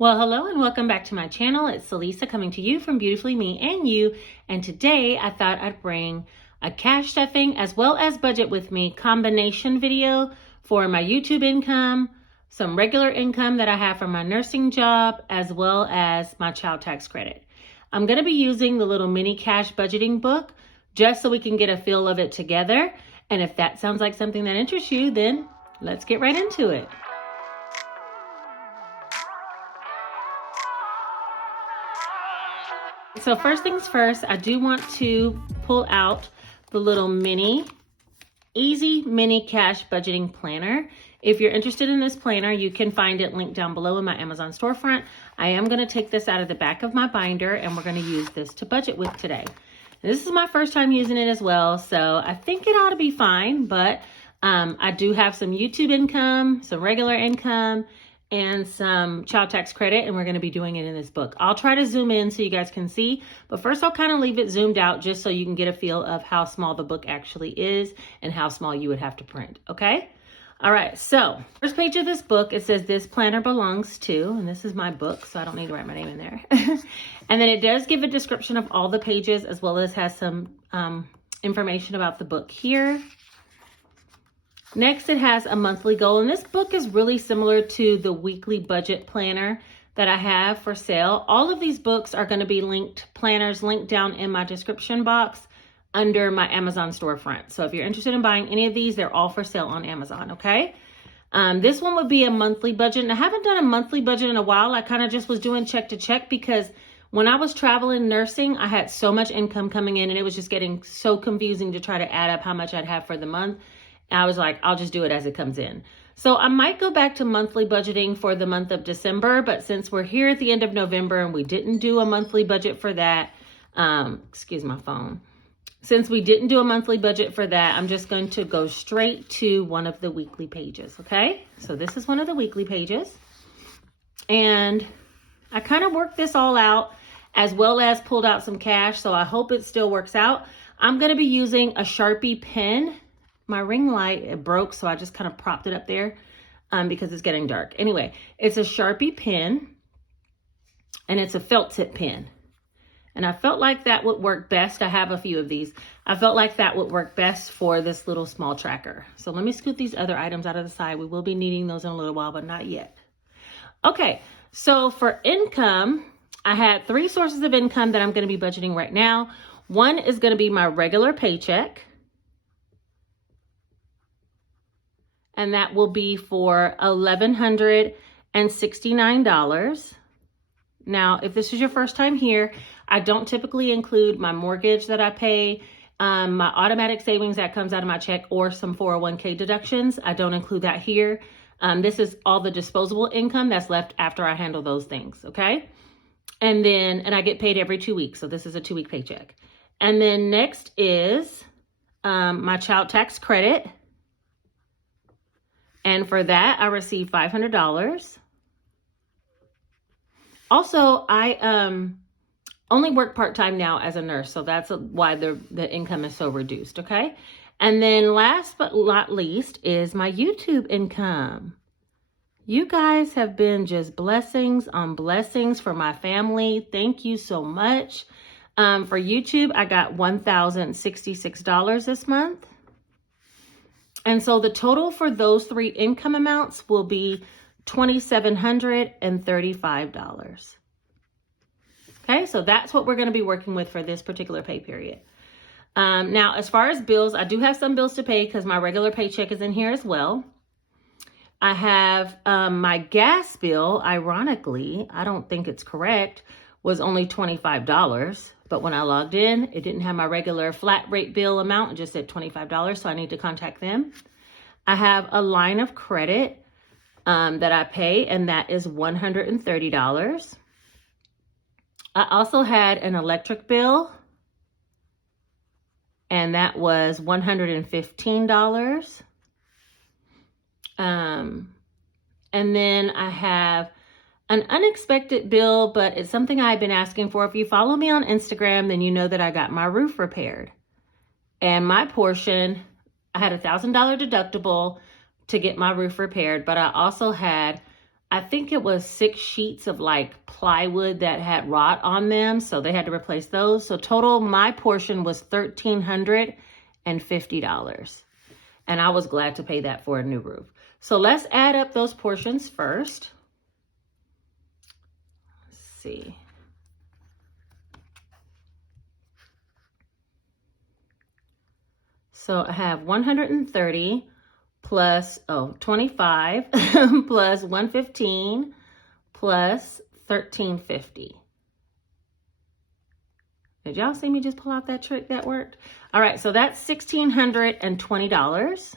Well, hello and welcome back to my channel. It's Celisa coming to you from Beautifully Me and You. And today I thought I'd bring a cash stuffing as well as budget with me combination video for my YouTube income, some regular income that I have from my nursing job, as well as my child tax credit. I'm going to be using the little mini cash budgeting book just so we can get a feel of it together. And if that sounds like something that interests you, then let's get right into it. So first things first, I do want to pull out the little easy mini cash budgeting planner. If you're interested in this planner, you can find it linked down below in my Amazon storefront. I am going to take this out of the back of my binder and we're going to use this to budget with today. This is my first time using it as well, so I think it ought to be fine, but I do have some YouTube income, some regular income, and some child tax credit, and we're going to be doing it in this book. I'll try to zoom in so you guys can see, but first I'll kind of leave it zoomed out just so you can get a feel of how small the book actually is and how small you would have to print, okay? All right, so first page of this book, it says this planner belongs to, and this is my book, so I don't need to write my name in there. And then it does give a description of all the pages as well as has some information about the book here. Next, it has a monthly goal, and this book is really similar to the weekly budget planner that I have for sale. All of these books are going to be planners linked down in my description box under my Amazon storefront. So if you're interested in buying any of these, they're all for sale on Amazon, okay? This one would be a monthly budget, and I haven't done a monthly budget in a while. I kind of just was doing check to check because when I was traveling nursing, I had so much income coming in, and it was just getting so confusing to try to add up how much I'd have for the month. I was like, I'll just do it as it comes in. So I might go back to monthly budgeting for the month of December, but since we're here at the end of November and we didn't do a monthly budget for that, excuse my phone. Since we didn't do a monthly budget for that, I'm just going to go straight to one of the weekly pages, okay? So this is one of the weekly pages. And I kind of worked this all out as well as pulled out some cash, so I hope it still works out. I'm going to be using a Sharpie pen. My ring light, it broke, so I just kind of propped it up there because it's getting dark. Anyway, it's a Sharpie pen, and it's a felt tip pen. And I felt like that would work best. I have a few of these. I felt like that would work best for this little small tracker. So let me scoot these other items out of the side. We will be needing those in a little while, but not yet. Okay, so for income, I had 3 sources of income that I'm going to be budgeting right now. One is going to be my regular paycheck. And that will be for $1,169. Now, if this is your first time here, I don't typically include my mortgage that I pay, my automatic savings that comes out of my check, or some 401k deductions. I don't include that here. This is all the disposable income that's left after I handle those things, okay? And I get paid every 2 weeks, so this is a 2-week paycheck. And then next is my child tax credit. And for that, I received $500. Also, I only work part-time now as a nurse, so that's why the income is so reduced, okay? And then last but not least is my YouTube income. You guys have been just blessings on blessings for my family. Thank you so much. For YouTube, I got $1,066 this month. And so the total for those 3 income amounts will be $2,735. Okay, so that's what we're going to be working with for this particular pay period. Now, as far as bills, I do have some bills to pay because my regular paycheck is in here as well. I have my gas bill, ironically, I don't think it's correct, was only $25. But when I logged in, it didn't have my regular flat rate bill amount. It just said $25, so I need to contact them. I have a line of credit that I pay, and that is $130. I also had an electric bill, and that was $115. And then I have an unexpected bill, but it's something I've been asking for. If you follow me on Instagram, then you know that I got my roof repaired. And my portion, I had $1,000 deductible to get my roof repaired, but I also had I think it was 6 sheets of like plywood that had rot on them. So they had to replace those. So total, my portion was $1,350. And I was glad to pay that for a new roof. So let's add up those portions first. Let's see. So I have 130 plus 25 plus 115 plus 1350. Did y'all see me just pull out that trick that worked? All right, so that's $1,620.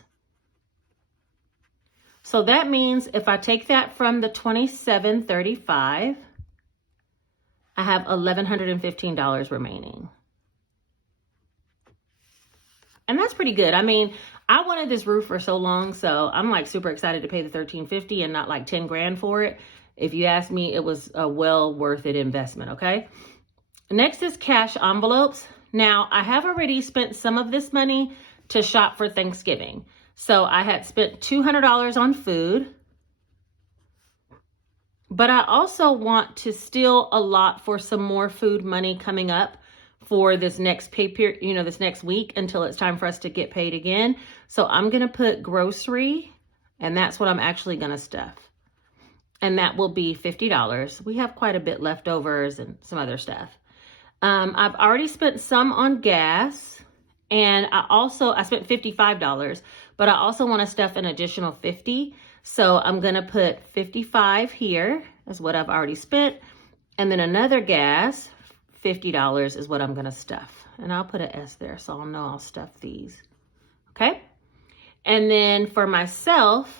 So that means if I take that from the $2,735, I have $1,115 remaining. And that's pretty good. I mean, I wanted this roof for so long, so I'm like super excited to pay the $1,350 and not like 10 grand for it. If you ask me, it was a well worth it investment, okay? Next is cash envelopes. Now, I have already spent some of this money to shop for Thanksgiving. So I had spent $200 on food, but I also want to still allot for some more food money coming up for this next pay period, this next week until it's time for us to get paid again. So I'm going to put grocery, and that's what I'm actually going to stuff. And that will be $50. We have quite a bit leftovers and some other stuff. I've already spent some on gas, and I spent $55, but I also want to stuff an additional $50. So I'm going to put $55 here is what I've already spent. And then another gas, $50 is what I'm going to stuff. And I'll put an S there so I'll know I'll stuff these. Okay. And then for myself,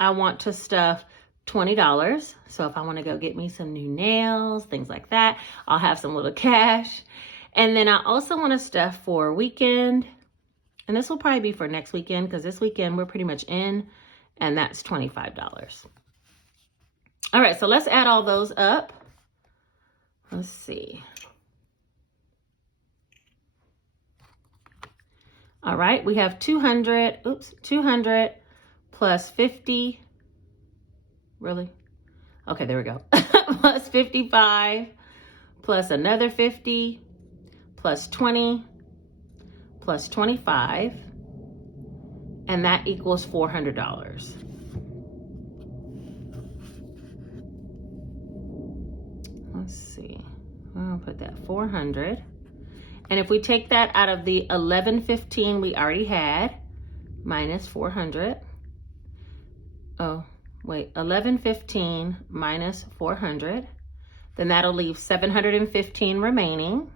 I want to stuff $20. So if I want to go get me some new nails, things like that, I'll have some little cash. And then I also want to stuff for a weekend. And this will probably be for next weekend because this weekend we're pretty much in, and that's $25. All right, so let's add all those up. Let's see. All right, we have 200 plus 50. Really? Okay, there we go. Plus 55, plus another 50, plus 20, plus 25, and that equals $400. Let's see. I'll put that 400. And if we take that out of the 1115 we already had, minus 400. Oh, wait, 1115 minus 400. Then that'll leave 715 remaining.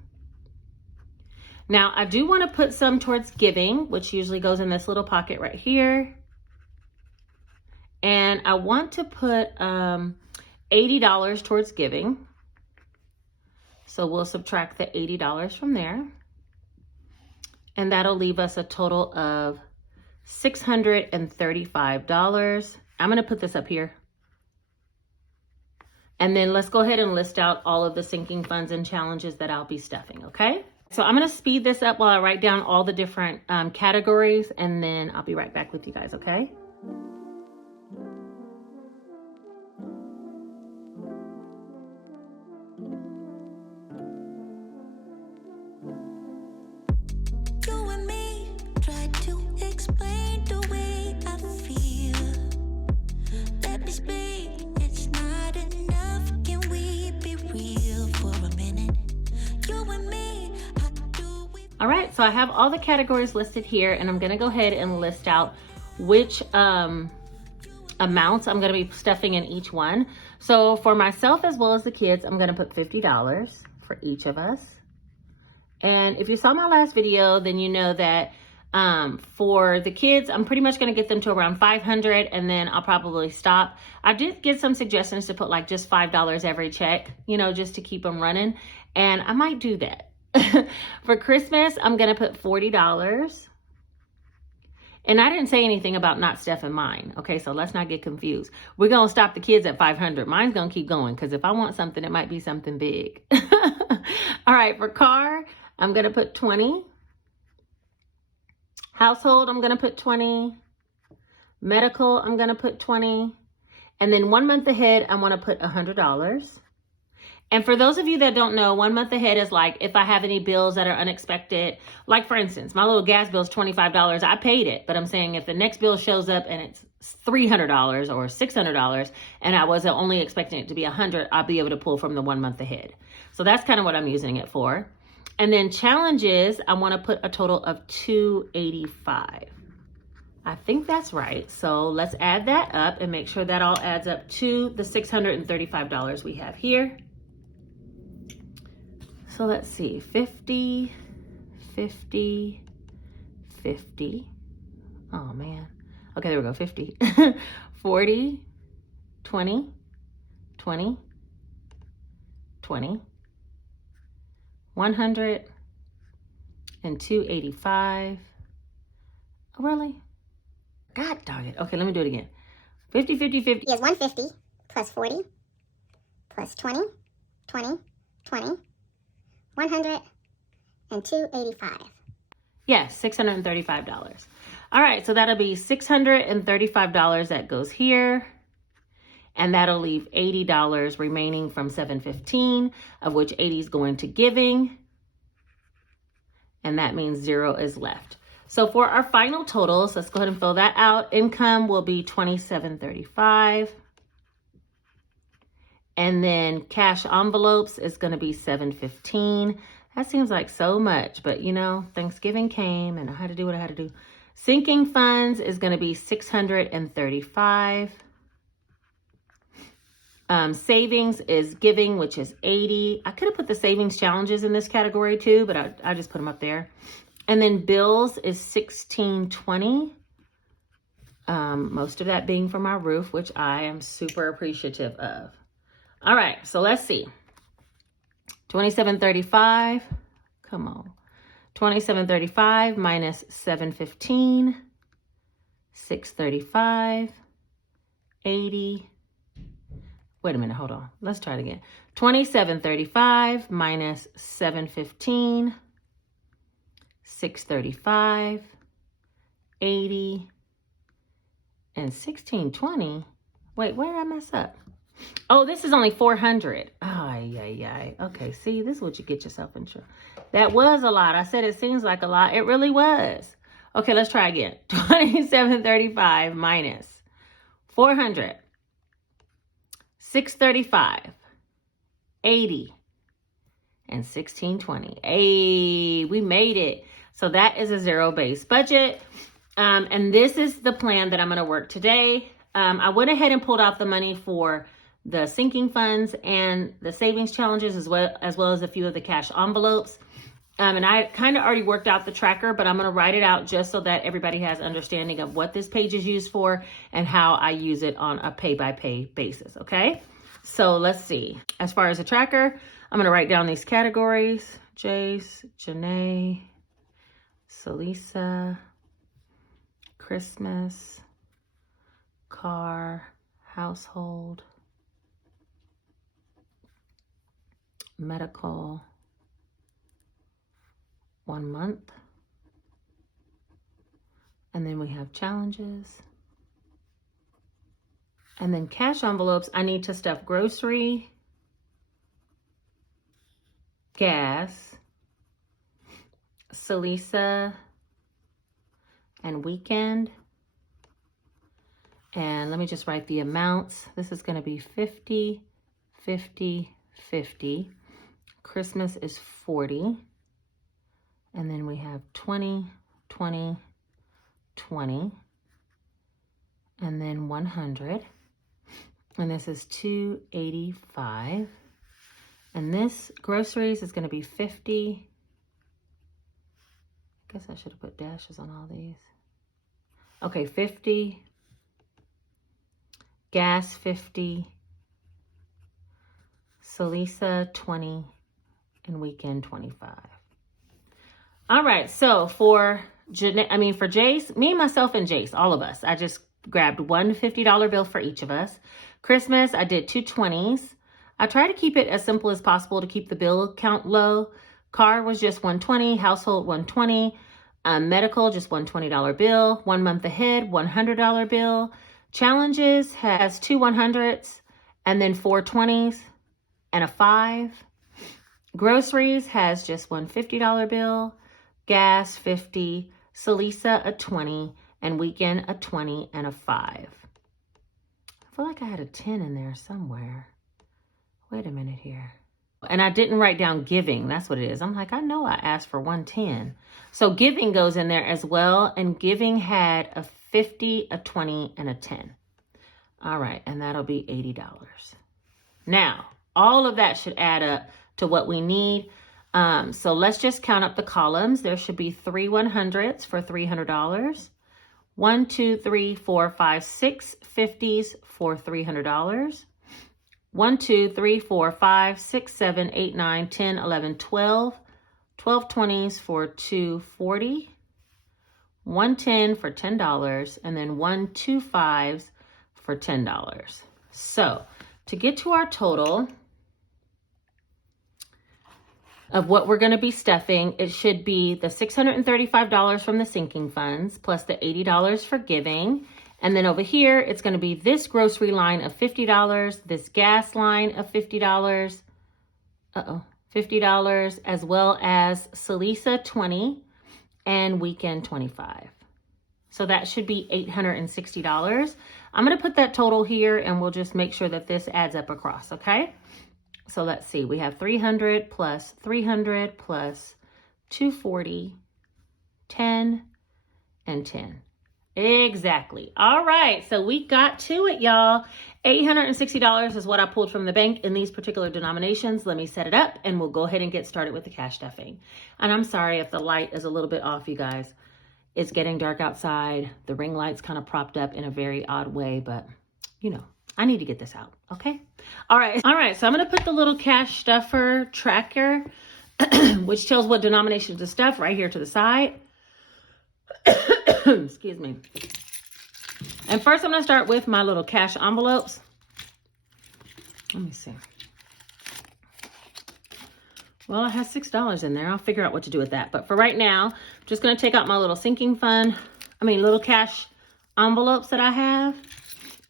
Now, I do want to put some towards giving, which usually goes in this little pocket right here. And I want to put $80 towards giving. So we'll subtract the $80 from there. And that'll leave us a total of $635. I'm going to put this up here. And then let's go ahead and list out all of the sinking funds and challenges that I'll be stuffing, okay? So I'm going to speed this up while I write down all the different categories, and then I'll be right back with you guys, okay? All right, so I have all the categories listed here, and I'm gonna go ahead and list out which amounts I'm gonna be stuffing in each one. So for myself as well as the kids, I'm gonna put $50 for each of us. And if you saw my last video, then you know that for the kids, I'm pretty much gonna get them to around 500, and then I'll probably stop. I did get some suggestions to put like just $5 every check, just to keep them running, and I might do that. For Christmas, I'm going to put $40. And I didn't say anything about not stuffing mine. Okay, so let's not get confused. We're going to stop the kids at 500. Mine's going to keep going because if I want something, it might be something big. All right, for car, I'm going to put 20. Household, I'm going to put 20. Medical, I'm going to put 20. And then 1 month ahead, I want to put $100. And for those of you that don't know, 1 month ahead is like if I have any bills that are unexpected. Like for instance, my little gas bill is $25. I paid it, but I'm saying if the next bill shows up and it's $300 or $600 and I wasn't only expecting it to be $100, I'll be able to pull from the 1 month ahead. So that's kind of what I'm using it for. And then challenges, I want to put a total of $285. I think that's right. So let's add that up and make sure that all adds up to the $635 we have here. So let's see, 50, 50, 50. Oh man. Okay, there we go, 50. 40, 20, 20, 20, 100, and 285. Oh, really? God dog it. Okay, let me do it again. 50, 50, 50. Is 150 plus 40 plus 20, 20, 20, 100, and 285. Yes, $635. All right, so that'll be $635 that goes here. And that'll leave $80 remaining from $715, of which 80 is going to giving. And that means 0 is left. So for our final totals, let's go ahead and fill that out. Income will be $2735. And then cash envelopes is going to be $715. That seems like so much, but you know, Thanksgiving came and I had to do what I had to do. Sinking funds is going to be $635. Savings is giving, which is $80. I could have put the savings challenges in this category too, but I just put them up there. And then bills is $1620. Most of that being from our roof, which I am super appreciative of. All right, so let's see. $2735. Come on. $2735 minus $715. $635. $80. Wait a minute, hold on. Let's try it again. $2735 minus $715. $635. $80. And $1620. Wait, where did I mess up? Oh, this is only $400. Ay. Okay, see, this is what you get yourself into. That was a lot. I said it seems like a lot. It really was. Okay, let's try again. $2735 minus $400. $635. $80. And $1620. Hey, we made it. So that is a zero-based budget. And this is the plan that I'm going to work today. I went ahead and pulled out the money for the sinking funds and the savings challenges as well as a few of the cash envelopes. And I kind of already worked out the tracker, but I'm going to write it out just so that everybody has understanding of what this page is used for and how I use it on a pay-by-pay basis, okay? So let's see. As far as the tracker, I'm going to write down these categories. Jace, Janae, Salisa, Christmas, car, household, medical, 1 month, and then we have challenges, and then cash envelopes. I need to stuff grocery, gas, Salisa, and weekend. And let me just write the amounts. This is going to be 50, 50, 50. Christmas is 40. And then we have 20, 20, 20. And then 100. And this is 285. And this groceries is going to be 50. I guess I should have put dashes on all these. Okay, 50. Gas, 50. Salisa, 20. And weekend, 25. All right, so for Jace, me, myself, and Jace, all of us, I just grabbed one $50 bill for each of us. Christmas, I did 2 20s. I try to keep it as simple as possible to keep the bill count low. Car was just $120, household $120, medical just $120 bill, 1 month ahead $100 bill, Challenges has 2 100s and then 4 20s and a 5. Groceries has just one $50 bill, gas 50, Salisa a 20, and weekend a 20 and a 5. I feel like I had a 10 in there somewhere. Wait a minute here. And I didn't write down giving. That's what it is. I'm like, I know I asked for 110. So giving goes in there as well. And giving had a 50, a 20, and a 10. All right. And that'll be $80. Now, all of that should add up to what we need. So let's just count up the columns. There should be 3 100s for $300. 1, 2, 3, 4, 5, 6 50s for $300. 1, 2, 3, 4, 5, 6, 7, 8, 9, 10, 11, 12. 12 20s for $240. 110 for $10. And then 1 2 5s for $10. So to get to our total of what we're going to be stuffing, it should be the $635 from the sinking funds plus the $80 for giving. And then over here, it's going to be this grocery line of $50, this gas line of $50, $50, as well as Salisa 20 and weekend 25. So that should be $860. I'm going to put that total here and we'll just make sure that this adds up across, okay? So let's see, we have 300 plus 300 plus 240, 10, and 10. Exactly. All right, so we got to it, y'all. $860 is what I pulled from the bank in these particular denominations. Let me set it up and we'll go ahead and get started with the cash stuffing. And I'm sorry if the light is a little bit off, you guys. It's getting dark outside. The ring light's kind of propped up in a very odd way, but you know, I need to get this out, okay? All right, so I'm gonna put the little cash stuffer tracker, which tells what denomination to stuff right here to the side. Excuse me. And first I'm gonna start with my little cash envelopes. Let me see. Well, I have $6 in there. I'll figure out what to do with that. But for right now, I'm just gonna take out my little little cash envelopes that I have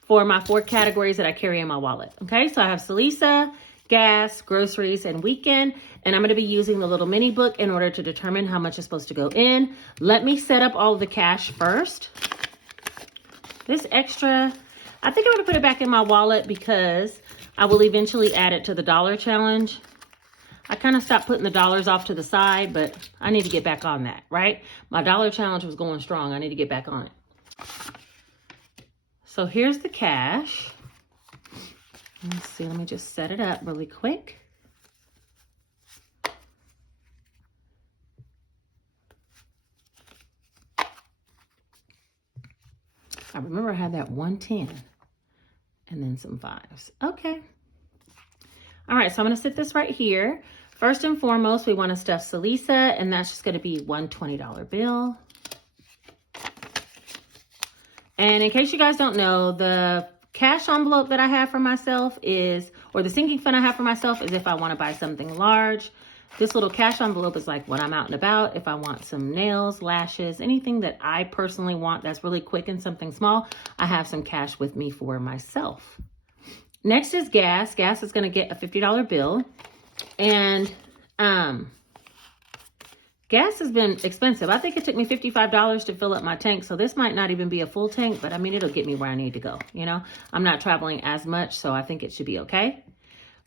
for my 4 categories that I carry in my wallet. Okay, so I have Salisa, gas, groceries, and weekend. And I'm going to be using the little mini book in order to determine how much is supposed to go in. Let me set up all of the cash first. This extra, I think I'm going to put it back in my wallet because I will eventually add it to the dollar challenge. I kind of stopped putting the dollars off to the side, but I need to get back on that, right? My dollar challenge was going strong. I need to get back on it. So here's the cash. Let's see, let me just set it up really quick. I remember I had that 110 and then some 5s. Okay. All right, so I'm going to sit this right here. First and foremost, we want to stuff Salisa, and that's just going to be one $20 bill. And in case you guys don't know, the cash envelope that I have for myself is, or the sinking fund I have for myself is if I want to buy something large. This little cash envelope is like when I'm out and about. If I want some nails, lashes, anything that I personally want that's really quick and something small, I have some cash with me for myself. Next is gas. Gas is going to get a $50 bill. And gas has been expensive. I think it took me $55 to fill up my tank. So this might not even be a full tank, but I mean, it'll get me where I need to go. You know, I'm not traveling as much, so I think it should be okay.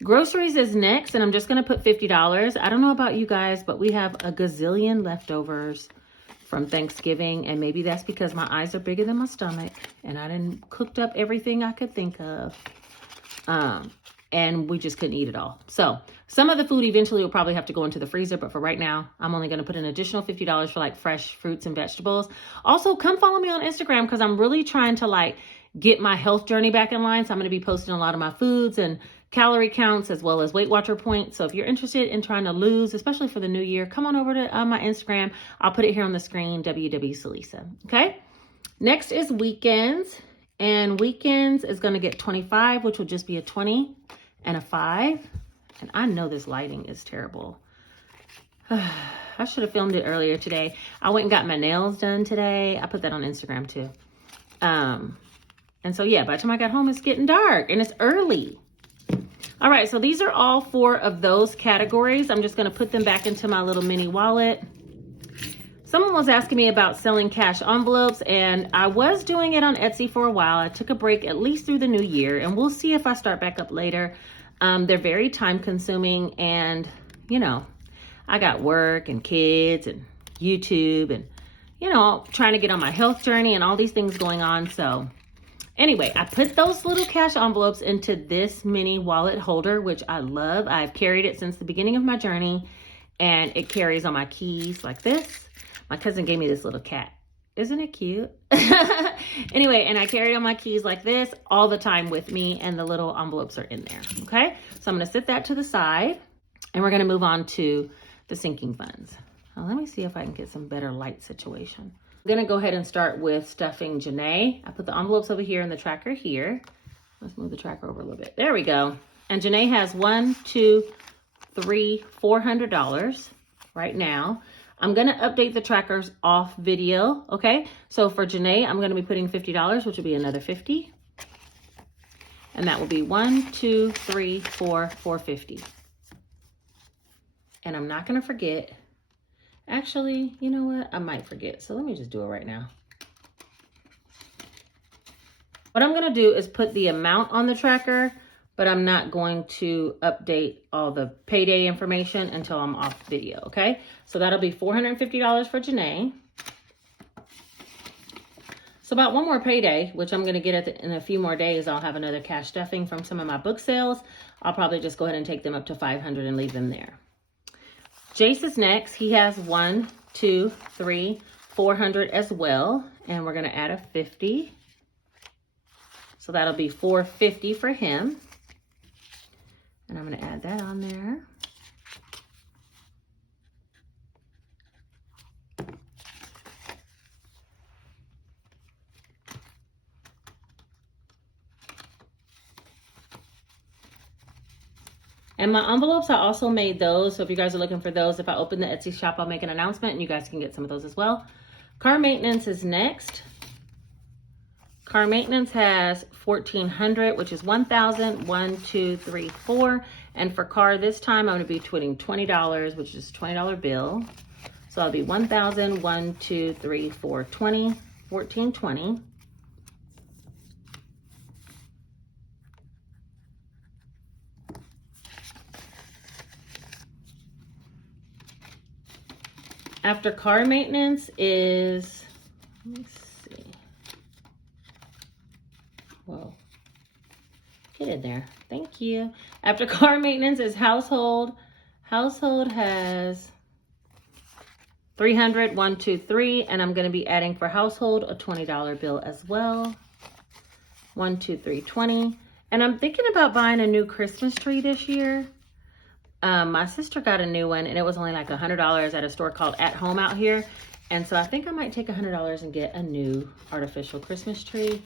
Groceries is next, and I'm just going to put $50. I don't know about you guys, but we have a gazillion leftovers from Thanksgiving, and maybe that's because my eyes are bigger than my stomach, and I done cooked up everything I could think of, and we just couldn't eat it all. So some of the food eventually will probably have to go into the freezer, but for right now, I'm only going to put an additional $50 for like fresh fruits and vegetables. Also, come follow me on Instagram because I'm really trying to like get my health journey back in line. So I'm going to be posting a lot of my foods and calorie counts as well as Weight Watcher points. So if you're interested in trying to lose, especially for the new year, come on over to my Instagram. I'll put it here on the screen, www.salisa. Okay. Next is weekends, and weekends is going to get 25, which will just be a 20 and a 5. And I know this lighting is terrible. I should have filmed it earlier today. I went and got my nails done today. I put that on Instagram too. And so yeah, by the time I got home, it's getting dark and it's early. All right, so these are all 4 of those categories. I'm just gonna put them back into my little mini wallet. Someone was asking me about selling cash envelopes, and I was doing it on Etsy for a while. I took a break at least through the new year, and we'll see if I start back up later. They're very time consuming, and you know, I got work and kids and YouTube and, you know, trying to get on my health journey and all these things going on. So anyway, I put those little cash envelopes into this mini wallet holder, which I love. I've carried it since the beginning of my journey, and it carries on my keys like this. My cousin gave me this little cat. Isn't it cute? Anyway, and I carry on my keys like this all the time with me, and the little envelopes are in there, okay? So I'm gonna sit that to the side, and we're gonna move on to the sinking funds. Now, let me see if I can get some better light situation. I'm gonna go ahead and start with stuffing Janae. I put the envelopes over here and the tracker here. Let's move the tracker over a little bit. There we go. And Janae has $400 right now. I'm gonna update the trackers off video, okay? So for Janae, I'm gonna be putting $50, which will be another 50. And that will be 1, 2, 3, 4, 450. And I'm not gonna forget. Actually, you know what? I might forget. So let me just do it right now. What I'm gonna do is put the amount on the tracker, but I'm not going to update all the payday information until I'm off video, okay? So that'll be $450 for Janae. So about one more payday, which I'm gonna get in a few more days, I'll have another cash stuffing from some of my book sales. I'll probably just go ahead and take them up to 500 and leave them there. Jace is next. He has 1, 2, 3, 400 as well. And we're gonna add a 50. So that'll be 450 for him. And I'm gonna add that on there. And my envelopes, I also made those. So if you guys are looking for those, if I open the Etsy shop, I'll make an announcement and you guys can get some of those as well. Car maintenance is next. Car maintenance has $1,400, which is 1,000, 1, 2, 3, 4. And for car this time, I'm gonna be putting $20, which is a $20 bill. So I'll be 1,000, 1, 2, 3, 4, 20, 1420. After car maintenance is, let me see. Whoa, get in there. Thank you. After car maintenance is household. Household has 300, 1, 2, 3, and I'm going to be adding for household a $20 bill as well. 1, 2, 3, 20. And I'm thinking about buying a new Christmas tree this year. My sister got a new one and it was only like $100 at a store called At Home out here. And so I think I might take $100 and get a new artificial Christmas tree.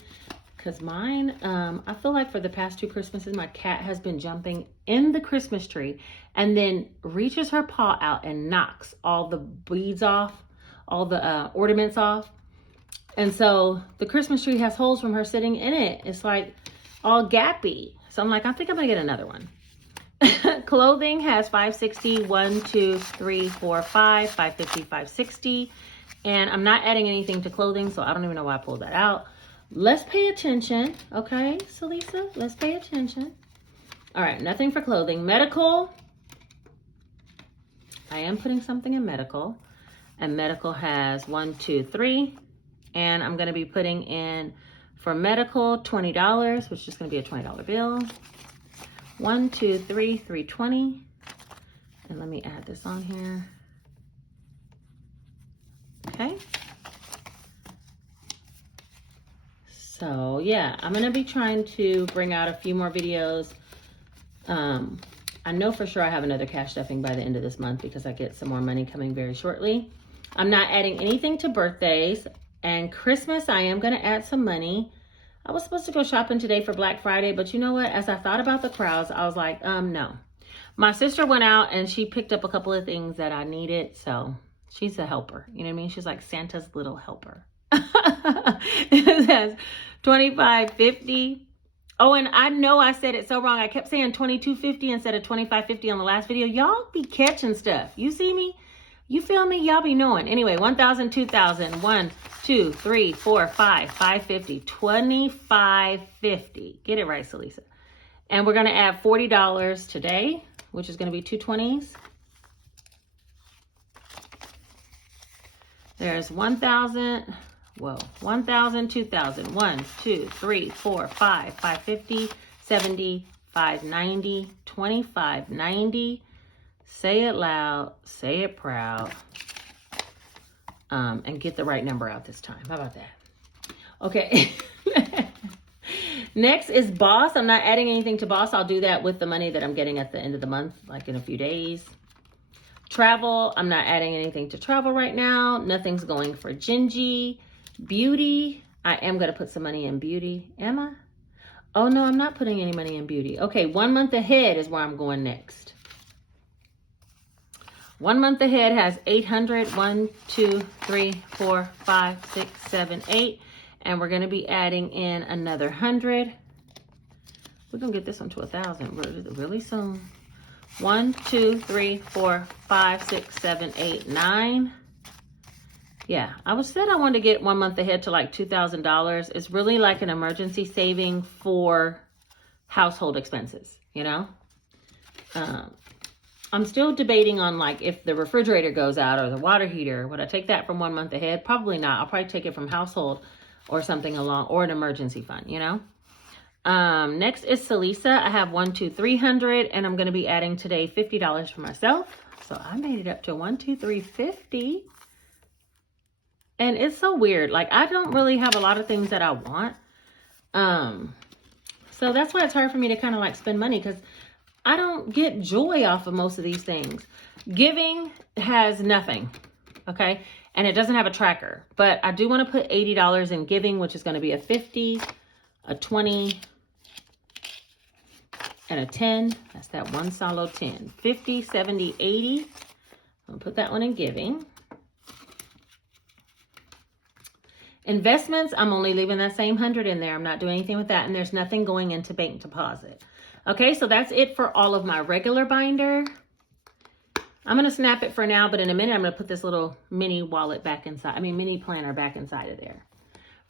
Because mine, I feel like for the past 2 Christmases, my cat has been jumping in the Christmas tree and then reaches her paw out and knocks all the beads off, all the ornaments off. And so the Christmas tree has holes from her sitting in it. It's like all gappy. So I'm like, I think I'm gonna get another one. Clothing has 560, 1, 2, 3, 4, 5, 550, 560. And I'm not adding anything to clothing, so I don't even know why I pulled that out. Let's pay attention, okay, so Lisa, let's pay attention. All right, nothing for clothing. Medical, I am putting something in medical, and medical has 1, 2, 3, and I'm gonna be putting in for medical $20, which is gonna be a $20 bill. 1, 2, 3, 320, and let me add this on here. Okay. So yeah, I'm gonna be trying to bring out a few more videos. I know for sure I have another cash stuffing by the end of this month because I get some more money coming very shortly. I'm not adding anything to birthdays, and Christmas I am gonna add some money. I was supposed to go shopping today for Black Friday, but you know what? As I thought about the crowds, I was like, no. My sister went out and she picked up a couple of things that I needed, so she's a helper. You know what I mean? She's like Santa's little helper. It says 25.50. Oh, and I know I said it so wrong. I kept saying 22.50 instead of 25.50 on the last video. Y'all be catching stuff. You see me? You feel me? Y'all be knowing. Anyway, 1,000, 2,000, 1, 2, 3, 4, 5, 550, 25.50. Get it right, Salisa. And we're going to add $40 today, which is going to be 220s. There's 1,000. Whoa, 1,000, 2,000, 1, 2, 3, 4, 5, 550, 70, 590, 25.90. Say it loud, say it proud, and get the right number out this time. How about that? Okay. Next is Boss. I'm not adding anything to Boss. I'll do that with the money that I'm getting at the end of the month, like in a few days. Travel. I'm not adding anything to travel right now. Nothing's going for Gingy. Beauty. I am going to put some money in beauty. Am I? Oh, no, I'm not putting any money in beauty. Okay, 1 month ahead is where I'm going next. 1 month ahead has 800. 1, 2, 3, 4, 5, 6, 7, 8. And we're going to be adding in another 100. We're going to get this one to 1,000 really soon. 1, 2, 3, 4, 5, 6, 7, 8, 9. Yeah, I said I wanted to get 1 month ahead to like $2,000. It's really like an emergency saving for household expenses, you know? I'm still debating on like if the refrigerator goes out or the water heater. Would I take that from 1 month ahead? Probably not. I'll probably take it from household or something along, or an emergency fund, you know? Next is Salisa. I have 1, 2, 300, and I'm going to be adding today $50 for myself. So I made it up to 1, 2, 3, 50. And it's so weird. Like, I don't really have a lot of things that I want. So that's why it's hard for me to kind of like spend money, because I don't get joy off of most of these things. Giving has nothing, okay? And it doesn't have a tracker. But I do want to put $80 in giving, which is going to be a 50, a 20, and a 10. That's that one solo 10. 50, 70, 80. I'll put that one in giving. Investments, I'm only leaving that same 100 in there. I'm not doing anything with that. And there's nothing going into bank deposit. Okay, so that's it for all of my regular binder. I'm going to snap it for now, but in a minute, I'm going to put this little mini wallet back inside. Mini planner back inside of there.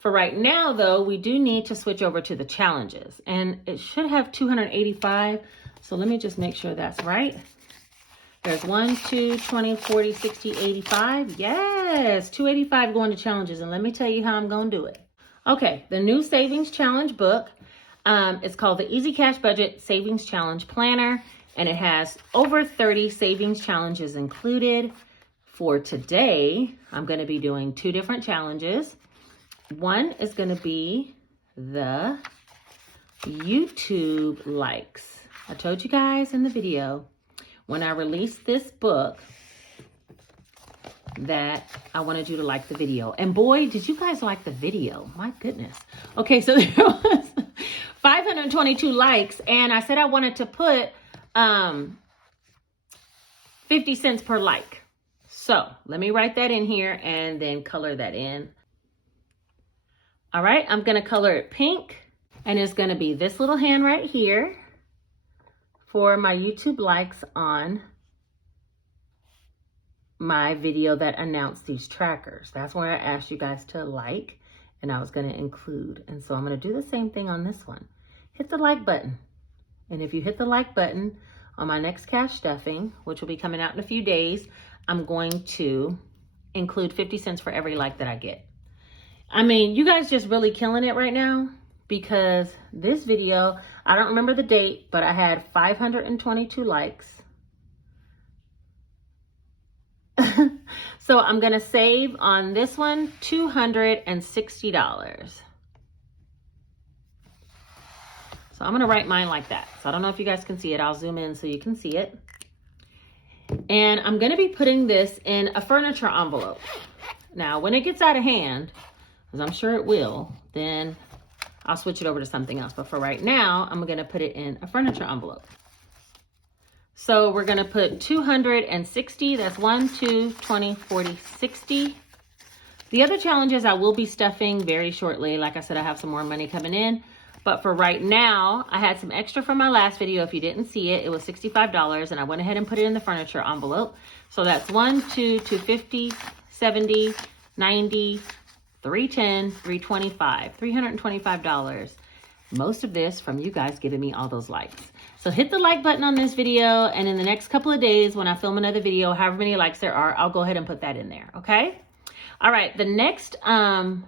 For right now, though, we do need to switch over to the challenges. And it should have 285. So let me just make sure that's right. There's 1, 2, 20, 40, 60, 85. Yes, 285 going to challenges. And let me tell you how I'm going to do it. Okay, the new savings challenge book. It's called the Easy Cash Budget Savings Challenge Planner. And it has over 30 savings challenges included. For today, I'm going to be doing 2 different challenges. One is going to be the YouTube likes. I told you guys in the video when I released this book that I wanted you to like the video. And boy, did you guys like the video. My goodness. Okay, so there was 522 likes. And I said I wanted to put 50 cents per like. So let me write that in here and then color that in. All right, I'm going to color it pink. And it's going to be this little hand right here for my YouTube likes on my video that announced these trackers. That's where I asked you guys to like, and I was going to include. And so I'm going to do the same thing on this one. Hit the like button. And if you hit the like button on my next cash stuffing, which will be coming out in a few days, I'm going to include 50 cents for every like that I get. You guys just really killing it right now, because this video, I don't remember the date, but I had 522 likes. So I'm going to save on this one $260. So I'm going to write mine like that. So I don't know if you guys can see it. I'll zoom in so you can see it. And I'm going to be putting this in a furniture envelope. Now, when it gets out of hand, as I'm sure it will, then I'll switch it over to something else. But for right now, I'm going to put it in a furniture envelope. So we're going to put 260. That's 1, 2, 20, 40, 60. The other challenges I will be stuffing very shortly. Like I said, I have some more money coming in. But for right now, I had some extra from my last video. If you didn't see it, it was $65, and I went ahead and put it in the furniture envelope. So that's 1, 2, 250, 70, 90, 310, 325, $325. Most of this from you guys giving me all those likes. So hit the like button on this video, and in the next couple of days when I film another video, however many likes there are, I'll go ahead and put that in there, okay? All right, the next, oh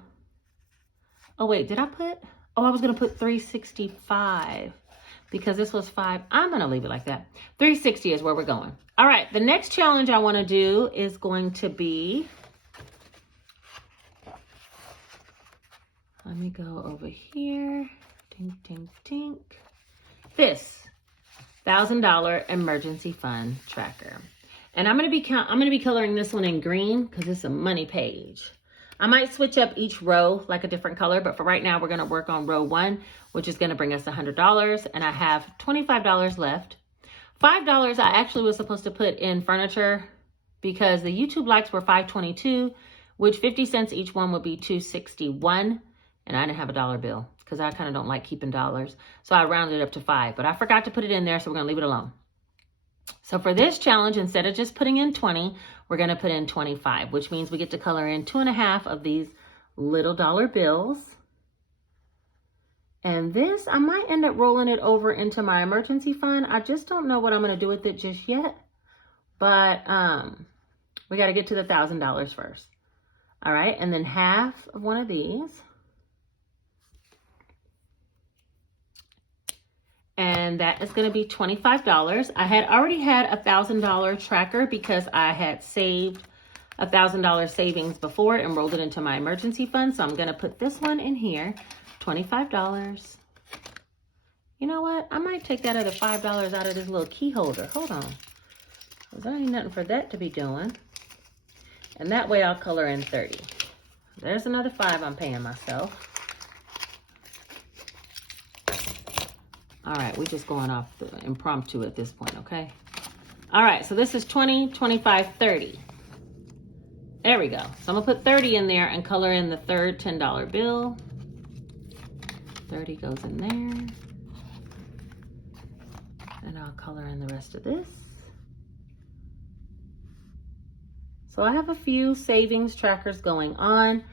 wait, did I put? Oh, I was gonna put 365 because this was 5. I'm gonna leave it like that. 360 is where we're going. All right, the next challenge I wanna do is going to be, let me go over here, tink, tink, tink. This $1,000 emergency fund tracker. And I'm gonna be coloring this one in green because it's a money page. I might switch up each row like a different color, but for right now, we're gonna work on row 1, which is gonna bring us $100, and I have $25 left. $5 I actually was supposed to put in furniture because the YouTube likes were $5.22, which 50 cents each one would be $2.61, and I didn't have a dollar bill because I kind of don't like keeping dollars, so I rounded it up to 5, but I forgot to put it in there, so we're gonna leave it alone. So for this challenge, instead of just putting in 20, we're gonna put in 25, which means we get to color in 2.5 of these little dollar bills. And this, I might end up rolling it over into my emergency fund. I just don't know what I'm gonna do with it just yet, but we gotta get to the $1,000 first. All right, and then half of one of these. And that is gonna be $25. I had already had a $1,000 tracker because I had saved $1,000 savings before and rolled it into my emergency fund. So I'm gonna put this one in here, $25. You know what? I might take that other $5 out of this little key holder. Hold on. Because there ain't nothing for that to be doing. And that way I'll color in 30. There's another 5 I'm paying myself. All right, we're just going off the impromptu at this point, okay? All right, so this is 20, 25, 30. There we go. So I'm gonna put 30 in there and color in the third $10 bill. 30 goes in there. And I'll color in the rest of this. So I have a few savings trackers going on.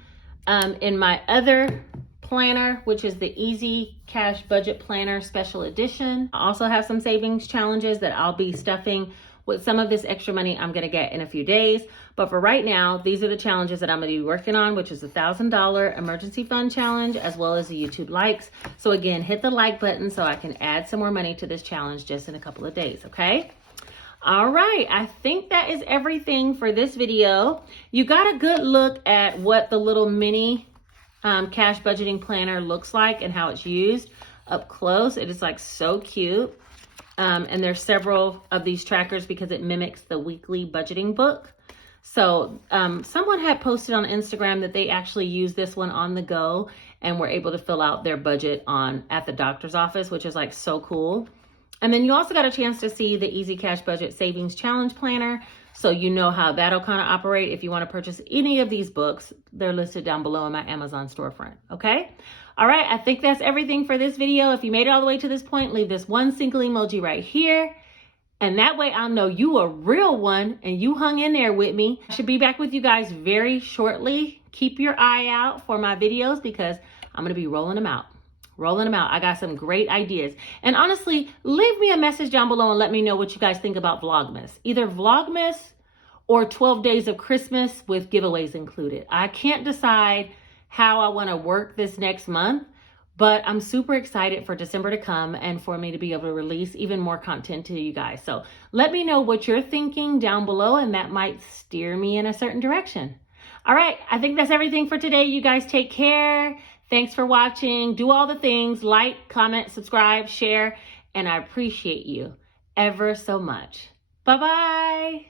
In my other planner, which is the Easy Cash Budget Planner Special Edition, I also have some savings challenges that I'll be stuffing with some of this extra money I'm gonna get in a few days. But for right now, these are the challenges that I'm gonna be working on, which is the $1,000 emergency fund challenge, as well as the YouTube likes. So again, hit the like button so I can add some more money to this challenge just in a couple of days, okay? All right, I think that is everything for this video. You got a good look at what the little mini cash budgeting planner looks like and how it's used up close. It is like so cute. And there's several of these trackers because it mimics the weekly budgeting book. So someone had posted on Instagram that they actually use this one on the go and were able to fill out their budget at the doctor's office, which is like so cool. And then you also got a chance to see the Easy Cash Budget Savings Challenge Planner. So you know how that'll kind of operate. If you want to purchase any of these books, they're listed down below in my Amazon storefront, okay? All right, I think that's everything for this video. If you made it all the way to this point, leave this one single emoji right here. And that way I'll know you a real one and you hung in there with me. I should be back with you guys very shortly. Keep your eye out for my videos because I'm going to be rolling them out. I got some great ideas. And honestly, leave me a message down below and let me know what you guys think about Vlogmas. Either Vlogmas or 12 Days of Christmas with giveaways included. I can't decide how I want to work this next month, but I'm super excited for December to come and for me to be able to release even more content to you guys. So let me know what you're thinking down below, and that might steer me in a certain direction. All right, I think that's everything for today. You guys take care. Thanks for watching. Do all the things, like, comment, subscribe, share, and I appreciate you ever so much. Bye-bye.